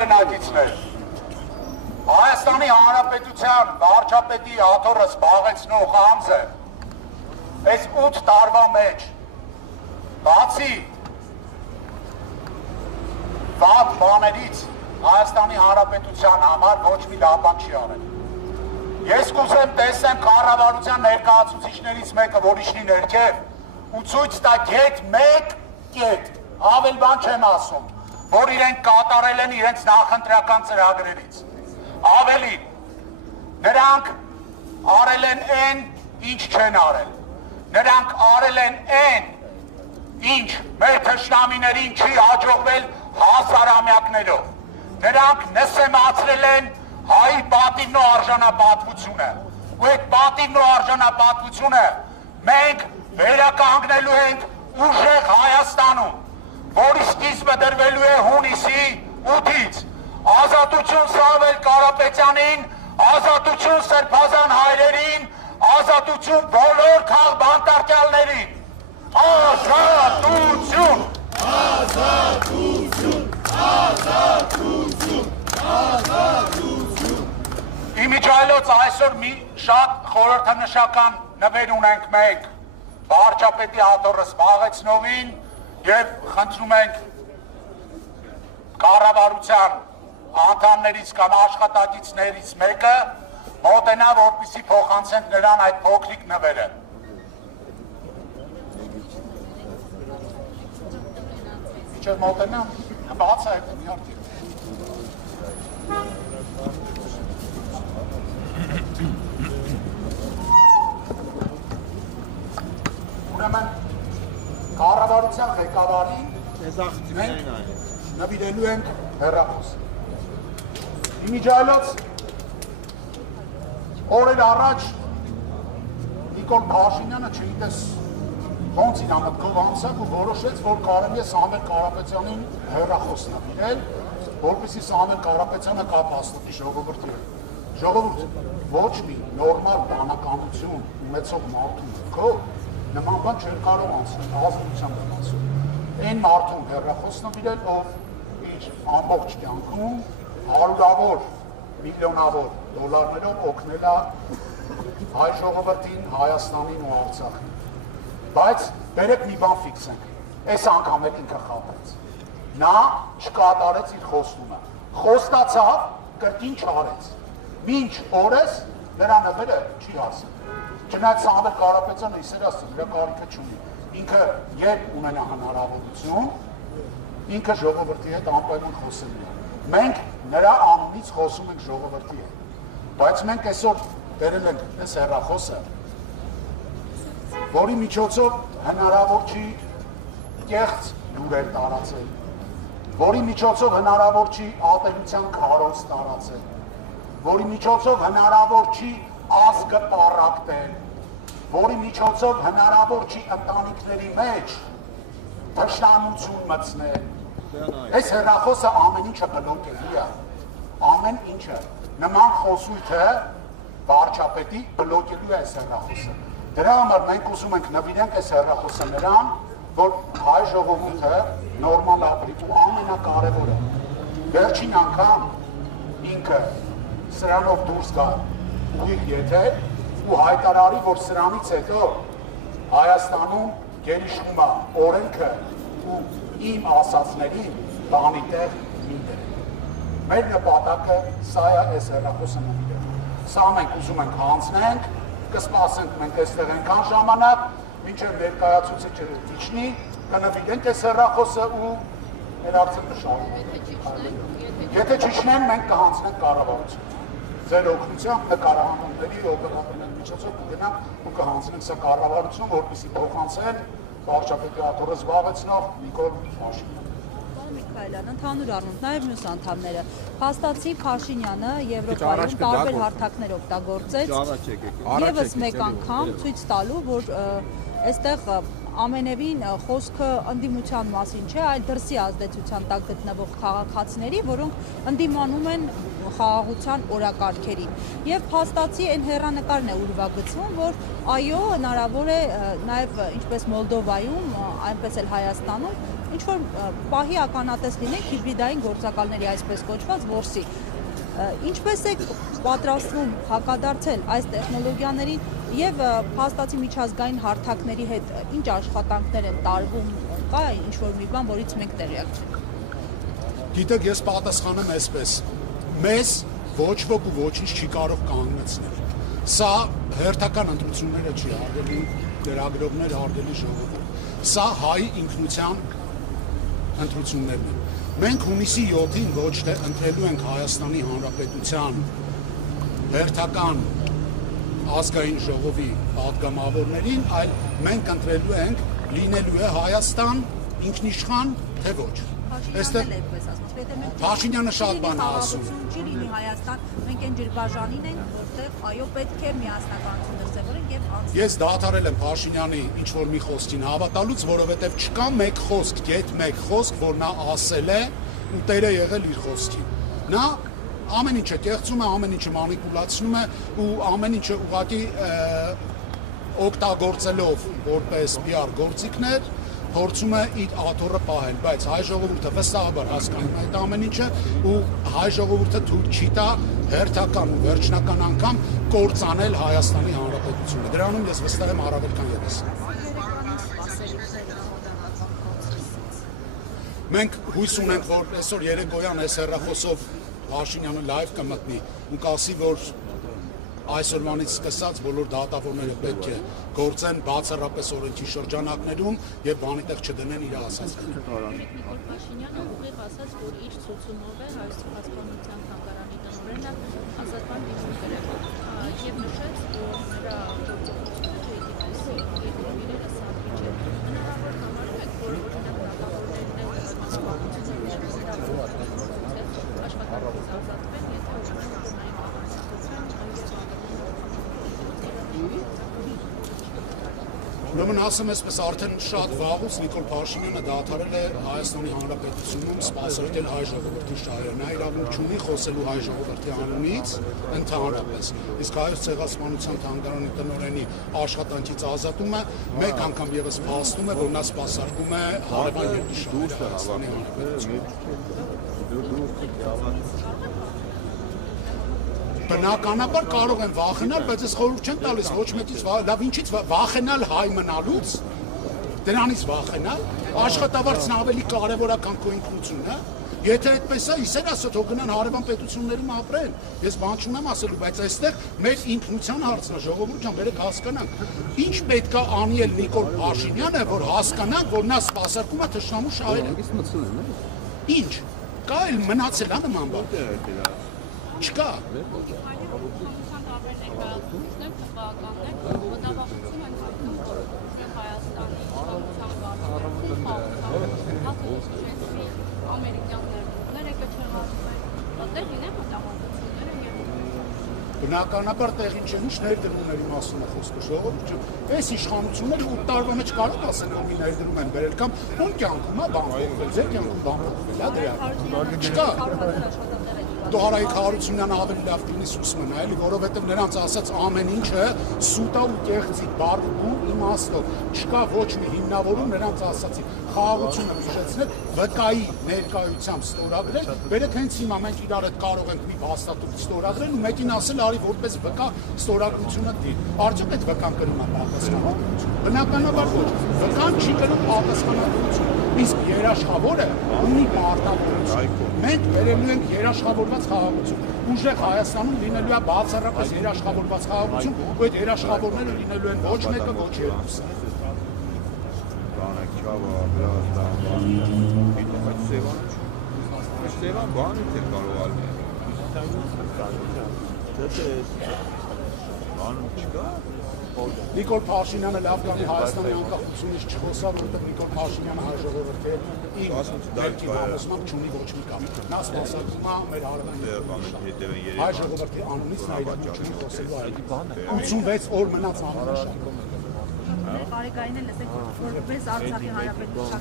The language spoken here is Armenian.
Բնակիչներ, Հայաստանի Հանրապետության վարչապետի աթոռը զբաղեցնող անձը այս 8 տարվա մեջ բացի վատ բաներից Հայաստանի Հանրապետության համար ոչ մի լավ բան չի արել։ Ես կուզեմ տեսնեմ կառավարության ներկայացուցիչներից մեկը, որ իջնի ներքև ու ցույց տա մեկ կետ, ավել բան չեմ ասում, որ իրենք կատարել են իրենց նախընտրական ծրագրերից։ Ավելին, նրանք արել են այն, ինչ չեն արել։ Նրանք արել են այն, ինչ մեր թշնամիներին չի հաջողվել հազարամյակներով։ Նրանք նսեմացրել են հայի պատիվն ու արժանապատվությունը։ Ու այդ պատիվն ու արժանապատվությունը մենք վերականգնելու ենք ուժեղ Հայաստանում, որի սկիզբը դրվելու է հունիսի 8-ից, ազատություն Սամվել Կարապետյանին, ազատություն սրբազան հայրերին, ազատություն բոլոր քաղբանտարկյալներին, ազատություն, ազատություն, ազատություն, ազատություն։ Իմիջայլոց այսօր մի շատ խորհրդանշական նվեր ունենք մենք վարչապետի աթոռը զբաղեցնողին և խնդրում ենք կառավարության անդամներից կամ աշխատակիցներից մեկը մոտենա, որպեսզի փոխանցենք նրան այդ փոքրիկ նվերը։ Իջեր մոտենա, բաց է այդ միարտի։ Ուրեմն կառավարության ղեկավարին մենք նվիրելու ենք հեռախոս։ Իմիջայլոց օրեր առաջ Նիկոլ Փաշինյանը չգիտես ոնց իր մտքով անցավ ու որոշեց, որ կարելի է Սամվել Կարապետյանին հեռախոս նվիրել, որպեսզի Սամվել Կարապետյանը կապ հաստատի ժողովրդի հետ։ Ժողովուրդ, ոչ մի նորմալ բանականություն ունեցող մարդու մտքով նման բան չէր կարող անցնել, ազնվությամբ եմ ասում։ Այն մարդուն հեռախոս նվիրել, ով իր ամբողջ կյանքում հարյուրավոր, միլիոնավոր դոլարներով օգնել է հայ ժողովրդին, Հայաստանին ու Արցախին։ Բայց բերեք մի բան ֆիքսենք, այս անգամ էլ ինքը խաբեց։ Նա չկատարեց իր խոստումը, խոստացավ, կրկին չարեց։ Մինչ օրս նրա նվերը չի հասել։ Չնայած Սամվել Կարապետյանը իսեր ասում, նրա կարիքը չունի։ Ինքը երբ ունենա հնարավորություն, ինքը ժողովրդի հետ անպայման խոսելու է։ Մենք նրա անունից խոսում ենք ժողովրդի հետ։ Բայց մենք այսօր բերել ենք այս հեռախոսը, որի միջոցով հնարավոր չի կեղծ լուրեր տարածել, որի միջոցով հնարավոր չի ատելության քարոզ տարածել, որի միջոցով հնարավոր չի ազգը պառակտել, որի միջոցով հնարավոր չի ընտանիքների մեջ թշնամություն մտցնել։ Այս հեռախոսը ամեն ինչը բլոկելի է, ամեն ինչը։ Նման խոսույթը վարչապետի բլոկելու է այս հեռախոսը։ Դրա համար մենք ուզում ենք նվիրենք այս հեռախոսը նրան, որ հայ ժողովուրդը նորմալ ապրի ու ամենակարևորը վերջին անգամ ինքը սրանով դուրս գա ուղիղ եթեր ու հայտարարի, որ սրանից հետո Հայաստանում գերիշխում է օրենքը ու իմ ասածներին բանի տեղ մի դեր։ Մեր նպատակը սա է այս հեռախոսը նվիրել։ Սա մենք ուզում ենք հանձնենք, կսպասենք մենք այստեղ այնքան ժամանակ, մինչև ներկայացուցիչը իջնի, կնվիրենք այս հեռախոսը ու մեր արդյունքը շարունակենք։ Եթե չիջնեն, մենք կհանձնենք կառավարություն։ Ձեր օգնությամբ նկարահանումների օպերատորների միջոցով կգնանք ու կհանձնենք սա կառավարություն, որպեսզի փոխանցեն վարչապետի աթոռը զբաղեցնող Նիկոլ Փաշինյանին։ Միքայելյան, ընդհանուր առմամբ նաև մյուս անդամները փաստացի Փաշինյանը Եվրոպայում տարբեր հարթակներ օգտագործեց ևս մեկ անգամ ցույց տալու, որ այստեղ ամենևին խոսքը ընդդիմության մասին չէ, այլ դրսի ազդեցության տակ գտնվող քաղաքացիների, որոնք ընդդիմանում են խաղաղության օրակարգերին։ Եվ փաստացի այն հեռանկարն է ուրվագծվում, որ այո, հնարավոր է նաև ինչպես Մոլդովայում, այնպես էլ Հայաստանում ինչ որ պահի ականատես լինենք հիբրիդային գործակալների այսպես կոչված որսի։ Ինչպես է պատրաստվում հակադարձել այս տեխնոլոգիաներին եւ փաստացի միջազգային հարթակների հետ ինչ աշխատանքներ են տարվում, կա ինչ որ մի բան, որից մենք տեղյակ չենք։ Գիտեք, ես պատասխանեմ այսպես. մեզ ոչ ոք ու ոչինչ չի կարող կանգնեցնել։ Սա հերթական ընտրությունները չի, հարգելի լրագրողներ, հարգելի ժողովուրդ։ Սա հայ ինքնության ընտրություններն են։ Մենք հունիսի 7-ին ոչ թե ընտրելու ենք Հայաստանի Հանրապետության հերթական ազգային ժողովի պատգամավորներին, այլ մենք ընտրելու ենք լինելու է Հայաստան ինքնիշխան, թե ոչ։ Այստեղ Փաշինյանը շատ բան է ասում։ Չի լինի Հայաստան, մենք այն ջրբաժանին ենք, որտեղ այո պետք է միասնականություն դրսևորենք եւ անցնել։ Ես դադարել եմ Փաշինյանի ինչ որ մի խոսքին հավատալուց, որովհետեւ չկա մեկ խոսք, գեթ մեկ խոսք, որ նա ասել է ու տեր է եղել իր խոսքին։ Նա ամեն ինչը կեղծում է, ամեն ինչը մանիպուլացնում է ու ամեն ինչը ուղղակի օգտագործելով որպես PR գործիքներ փորձում է իր աթոռը պահել, բայց հայ ժողովուրդը վստահաբար հասկանում է այդ ամեն ինչը ու հայ ժողովուրդը թույլ չի տա հերթական ու վերջնական անգամ կործանել Հայաստանի Հանրապետությունը։ Դրանում ես վստահ եմ առավել քան ես։ Մենք հույս ունենք, որ այսօր երեկոյան այս հեռախոսով Փաշինյանը լայվ կմտնի ու կասի, որ այսօրվանից սկսած բոլոր դատավորները պետք է գործեն բացառապես օրենքի շրջանակներում եւ բանի տեղ չդնեն իր ասածները։ Նիկոլ Փաշինյանը ուղիղ ասաց, որ իր ցուցումով է Հայաստանի Հանրապետության թանգարանի տնօրենը ազատման դիմում գրել եւ նշեց, որ նրա գործողությունները իդեալիստ երկրորդ սանդվիչ է։ Հնարավոր համարում եք, որ օրինակ դատավորներն աշխատանքից ազատվեն, եթե Ուրեմն ասեմ այսպես, արդեն շատ վաղուց Նիկոլ Փաշինյանը դադարել է Հայաստանի Հանրապետությունում սպասարկել հայ ժողովրդի շահերը։ Նա իրավունք չունի խոսելու հայ ժողովրդի անունից ընդհանրապես։ Իսկ Հայոց ցեղասպանության թանգարանի տնօրենի աշխատանքից ազատումը մեկ անգամ եւս փաստում է, որ նա սպասարկում է հարևան երկրի շահերը Հայաստանի Հանրապետությունում։ Բնականաբար կարող են վախենալ, բայց ես խորհուրդ չեմ տալիս ոչ մեկից լավ ինչից վախենալ հայ մնալուց, դրանից վախենալ, աշխատավարձն ավելի կարևոր է, քան քո ինքնությունը։ Եթե այդպես է, իսեր ասա, թող գնան հարևան պետություններում ապրեն։ Ես բան չունեմ ասելու, բայց այստեղ մեր ինքնության հարցն է, ժողովուրդ ջան, բերեք հասկանանք։ Ինչ պետք է անի էլ Նիկոլ Փաշինյանը, որ հասկանանք, որ նա սպասարկում է թշնամու շահերը։ Ինչ։ Կա էլ մնացել է նման բան։ Չկա։ Բնականաբար տեղին չեն ինչ ներդրումների մասին է խոսքը ժողովուրդ ջան։ Այս իշխանությունները 8 տարվա մեջ կարող ասեն, որ մի ներդրում են բերել կամ ում կյանքում է բան փոխվել, ձեր կյանքում բան փոխվել է դրա։ Չկա։ Դու Հարայիկ Հարությունյանը ավելի լավ կլինի սուսմն, այլ որովհետև նրանց ասած ամեն ինչը սուտ է ու կեղծիկ, բարդու իմաստով։ Չկա ոչ մի հիմնավորում նրանց ասացի։ Խաղաղությունը հիշեցնել, վկայի ներկայությամբ ստորագրել, բերեք հենց հիմա մենք իրար հետ կարող ենք մի հաստատում ստորագրել ու մեկին ասել արի որպես վկա ստորագրությունը դի։ Արդյոք այդ վկան կրում է պատասխանատվություն։ Բնականաբար ոչ։ Վկան չի կրում պատասխանատվություն։ Իսկ երաշխավորը ունի պարտավորություն։ Մենք վերելու ենք երաշխավորված խաղաղություն։ Ուժեղ Հայաստանում լինելու է բացառապես երաշխավորված խաղաղություն, ու այդ երաշխավորները լինելու են ոչ մեկը, ոչ երկուսը։ Նիկոլ Փաշինյանը լավ կանի Հայաստանի անկախությունից չխոսա, որովհետև Նիկոլ Փաշինյանը հայ ժողովրդի իր ներքին համոզմամբ չունի ոչ մի կամի։ Նա սպասարկում է մեր հարևան հայ ժողովրդի անունից նա իրավունք չունի խոսելու այլ։ 86 օր մնաց ամենաշատ։ Բարեկային է լսեք, որպես Արցախի հանրապետության